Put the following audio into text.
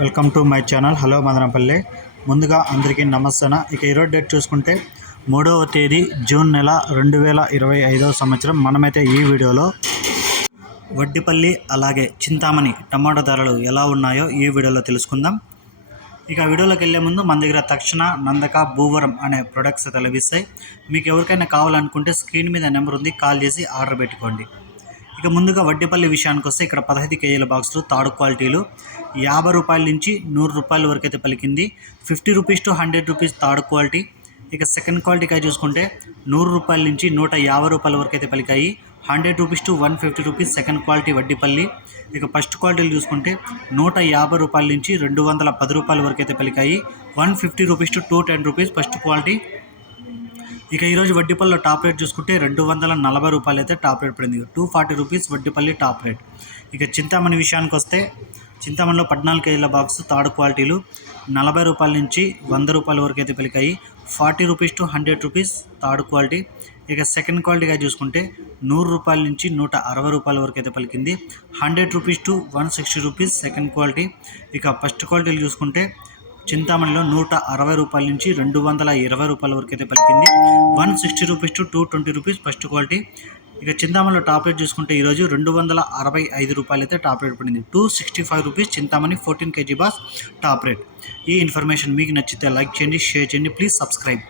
Welcome to my channel. Hello Madanapalle. ముందుగా అందరికీ నమస్తన? ఇక ఈరోజు డేట్ చూసుకుంటే మూడవ తేదీ జూన్ నెల రెండు వేల ఇరవై ఐదవ సంవత్సరం. మనమైతే ఈ వీడియోలో వడ్డిపల్లి అలాగే చింతామణి టమాటో ధరలు ఎలా ఉన్నాయో ఈ వీడియోలో తెలుసుకుందాం. ఇక వీడియోలోకి వెళ్ళే ముందు మన దగ్గర తక్షణ నందక భూవరం అనే ప్రొడక్ట్స్ అయితే లభిస్తాయి. మీకు ఎవరికైనా కావాలనుకుంటే స్క్రీన్ మీద నెంబర్ ఉంది కాల్ చేసి ఆర్డర్ పెట్టుకోండి. ఇక ముందుగా వడ్డీపల్లి విషయానికి వస్తే ఇక్కడ పదహైదు కేజీల బాక్సులు తాడు క్వాలిటీలు. యాభై రూపాయల నుంచి నూరు రూపాయల వరకు అయితే పలికింది. Fifty rupees to hundred rupees తాడు క్వాలిటీ. ఇక సెకండ్ క్వాలిటీగా చూసుకుంటే నూరు రూపాయల నుంచి నూట యాభై రూపాయల వరకు అయితే పలికాయి. Hundred rupees to one fifty rupees second quality Vaddipalli. ఇక ఫస్ట్ క్వాలిటీలు చూసుకుంటే నూట యాభై రూపాయల నుంచి రెండు వందల పది రూపాయల వరకు అయితే పలికాయి. One fifty rupees to two ten rupees first quality. ఇక ఈరోజు వడ్డీపల్లిలో టాప్ రేట్ చూసుకుంటే రెండు వందల నలభై రూపాయలు అయితే టాప్ రేట్ పడింది. Two forty rupees Vaddipalli top rate. ఇక చింతామణి విషయానికి వస్తే చింతామణిలో పద్నాలుగు కేజీల బాక్స్ థర్డ్ క్వాలిటీలు నలభై రూపాయల నుంచి వంద రూపాయల వరకు అయితే పలికాయి. Forty rupees to hundred rupees third quality. ఇక సెకండ్ క్వాలిటీగా చూసుకుంటే నూరు రూపాయల నుంచి నూట అరవై రూపాయల వరకు అయితే పలికింది. Hundred rupees to one sixty rupees second quality. ఇక ఫస్ట్ క్వాలిటీలు చూసుకుంటే చింతామణిలో నూట అరవై రూపాయల నుంచి రెండు వందల ఇరవై రూపాయల వరకు అయితే పలికింది. One sixty rupees to two twenty rupees first quality. ఇక చింతామణిలో టాప్ రేట్ చూసుకుంటే ఈరోజు రెండు వందల అరవై ఐదు రూపాయలు అయితే టాప్ రేట్ పడింది. Two sixty five rupees Chintamani fourteen KG boss top rate. ఈ ఇన్ఫర్మేషన్ మీకు నచ్చితే లైక్ చేయండి షేర్ చేయండి ప్లీజ్ సబ్స్క్రైబ్.